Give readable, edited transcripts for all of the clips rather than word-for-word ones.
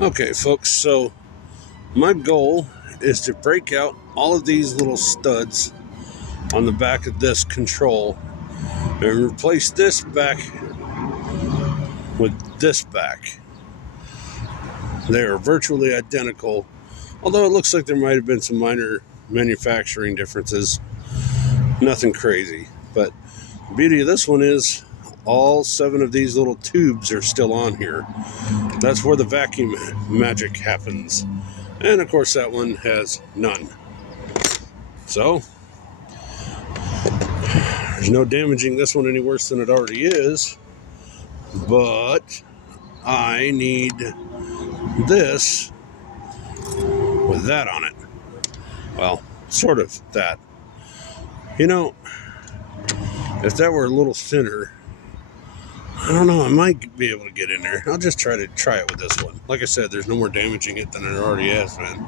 Okay, folks, so my goal is to break out all of these little studs on the back of this control and replace this back with this back. They are virtually identical, although it looks like there might have been some minor manufacturing differences. Nothing crazy, but the beauty of this one is all 7 of these little tubes are still on here. That's where the vacuum magic happens. And of course that one has none. So there's no damaging this one any worse than it already is. But I need this with that on it. Well, sort of that. You know, if that were a little thinner, I don't know, I might be able to get in there. I'll just try it with this one. Like I said, there's no more damaging it than it already has, man.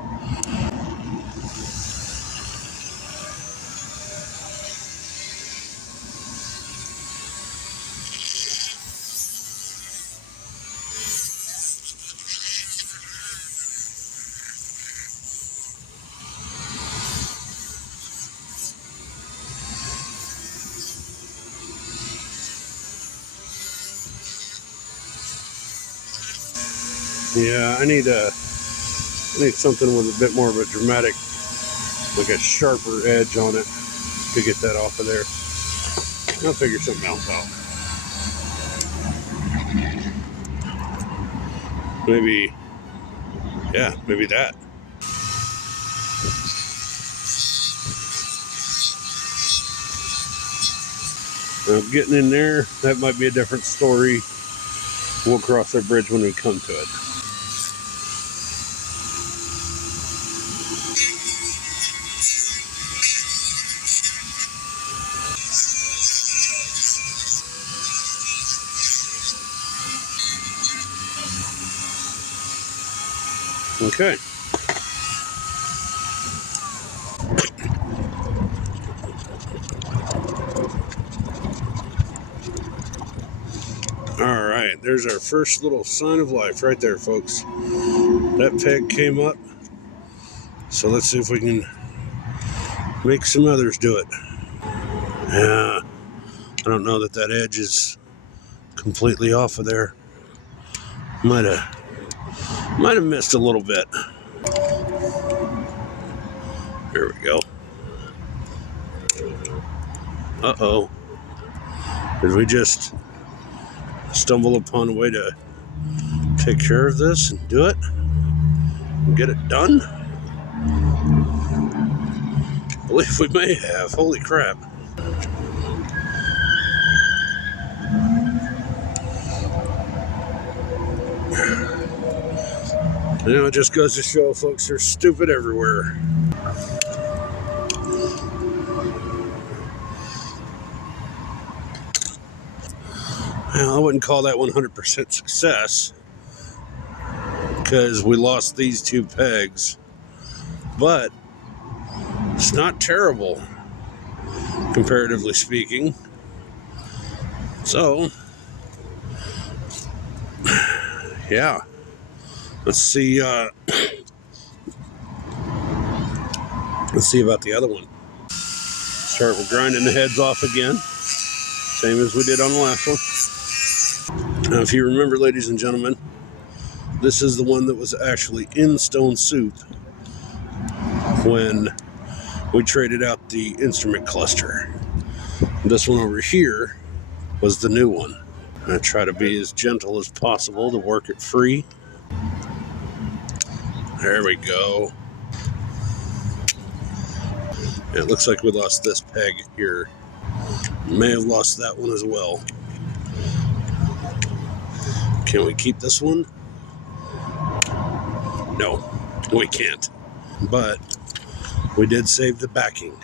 Yeah, I need something with a bit more of a dramatic, like a sharper edge on it to get that off of there. I'll figure something else out. Maybe that. Now, getting in there, that might be a different story. We'll cross that bridge when we come to it. Okay. All right, there's our first little sign of life right there, folks. That peg came up, so let's see if we can make some others do it. Yeah, I don't know that edge is completely off of there. Might have missed a little bit. There we go. Uh-oh. Did we just stumble upon a way to take care of this and do it and get it done? I believe we may have. Holy crap. You know, it just goes to show, folks, they're stupid everywhere. Well, I wouldn't call that 100% success because we lost these 2 pegs, but it's not terrible, comparatively speaking. So, yeah. Let's see about the other one. Start with grinding the heads off again, same as we did on the last one. Now, if you remember, ladies and gentlemen, this is the one that was actually in Stone Soup when we traded out the instrument cluster. This one over here was the new one. I try to be as gentle as possible to work it free. There we go. It looks like we lost this peg here. May have lost that one as well. Can we keep this one? No, we can't. But we did save the backing.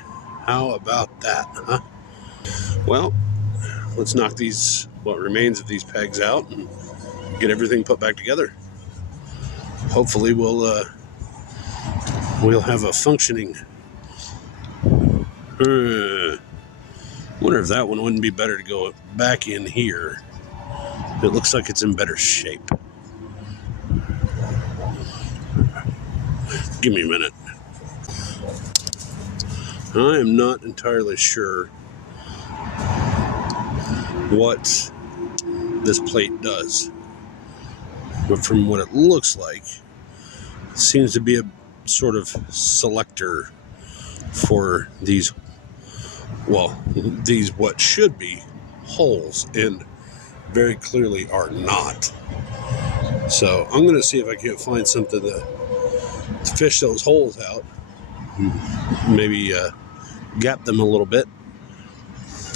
How about that, huh? Well, let's knock what remains of these pegs out and get everything put back together. Hopefully we'll we'll have a functioning. Wonder if that one wouldn't be better to go back in here. It looks like it's in better shape. Give me a minute. I am not entirely sure what this plate does, but from what it looks like, it seems to be a sort of selector for these, well, these what should be holes, and very clearly are not. So I'm going to see if I can't find something to fish those holes out, maybe gap them a little bit,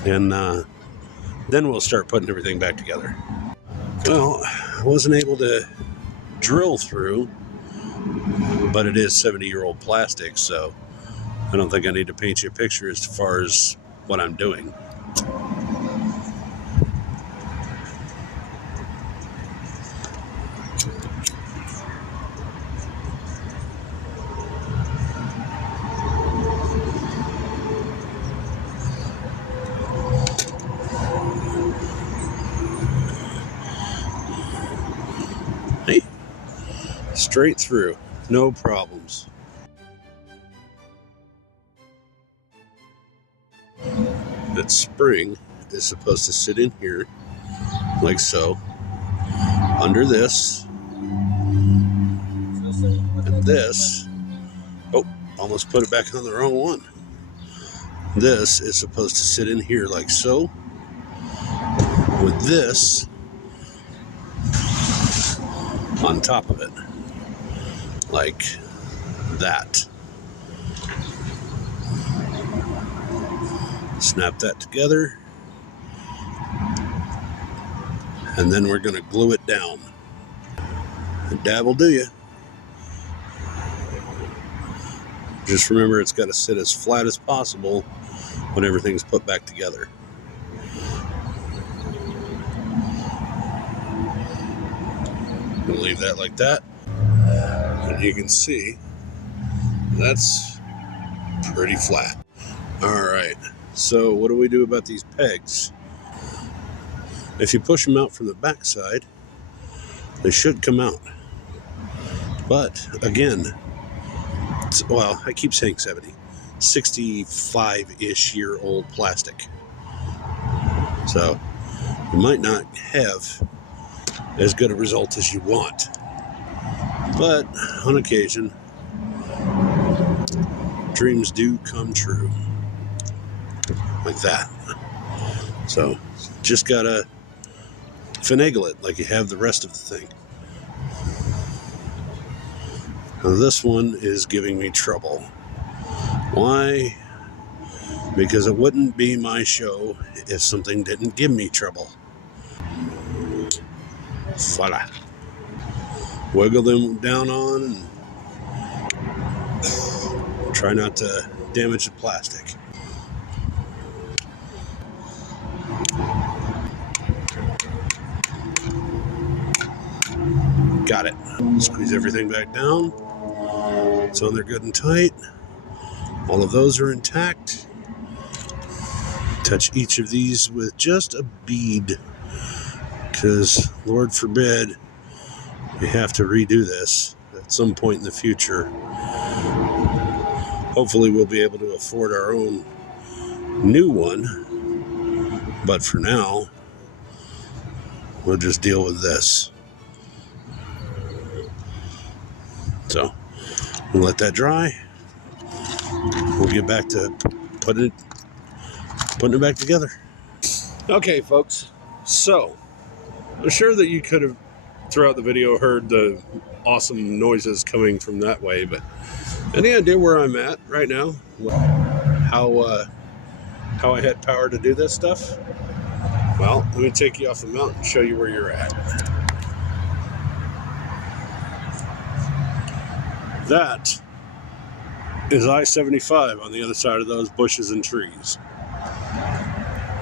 and then we'll start putting everything back together. Well, I wasn't able to drill through, but it is 70-year-old plastic, so I don't think I need to paint you a picture as far as what I'm doing. Hey, straight through, no problems. That spring is supposed to sit in here, like so, under this, and this, oh, almost put it back on the wrong one. This is supposed to sit in here like so, with this on top of it, like that. Snap that together, and then we're going to glue it down. A dab will do you. Just remember, it's got to sit as flat as possible when everything's put back together. We'll leave that like that, and you can see that's pretty flat. All right, so what do we do about these pegs? If you push them out from the back side, they should come out. But again, well, I keep saying 70, 65-ish year old plastic. So you might not have as good a result as you want. But on occasion, dreams do come true. Like that. So just gotta finagle it like you have the rest of the thing. Now this one is giving me trouble. Why? Because it wouldn't be my show if something didn't give me trouble. Voila. Wiggle them down on and try not to damage the plastic. Got it. Squeeze everything back down. It's on there good and tight. All of those are intact. Touch each of these with just a bead, because Lord forbid we have to redo this at some point in the future. Hopefully we'll be able to afford our own new one, but for now we'll just deal with this. So we'll let that dry. We'll get back to putting it back together. Okay, folks. So I'm sure that you could have throughout the video heard the awesome noises coming from that way, but any idea where I'm at right now? How I had power to do this stuff? Well, let me take you off the mountain and show you where you're at. That is I-75 on the other side of those bushes and trees.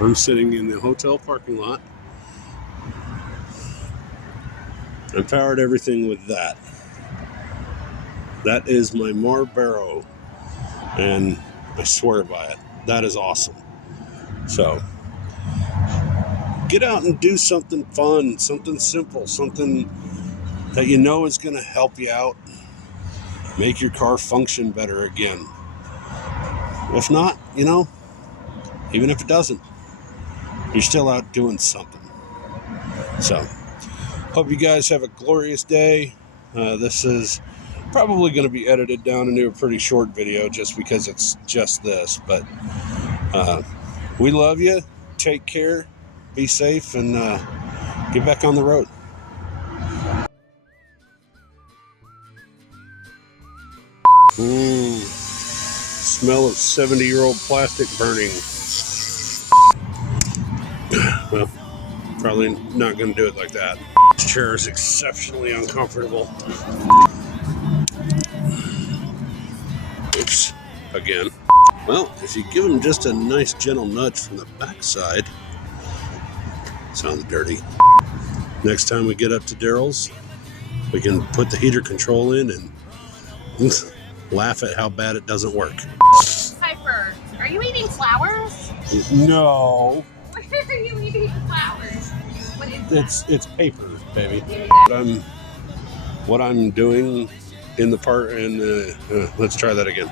I'm sitting in the hotel parking lot. I powered everything with that. That is my Marlboro, and I swear by it. That is awesome. So, get out and do something fun, something simple, something that you know is going to help you out, make your car function better again. If not, even if it doesn't, you're still out doing something. So, hope you guys have a glorious day. This is probably going to be edited down into a pretty short video just because it's just this. But we love you. Take care. Be safe and get back on the road. Smell of 70-year-old plastic burning. Well, probably not going to do it like that. This chair is exceptionally uncomfortable. Oops, again. Well, if you give them just a nice gentle nudge from the backside, sounds dirty. Next time we get up to Daryl's, we can put the heater control in and laugh at how bad it doesn't work. Piper, are you eating flowers? No. Where are you eating flowers? What is that? It's paper, baby. What I'm doing in the part, and let's try that again.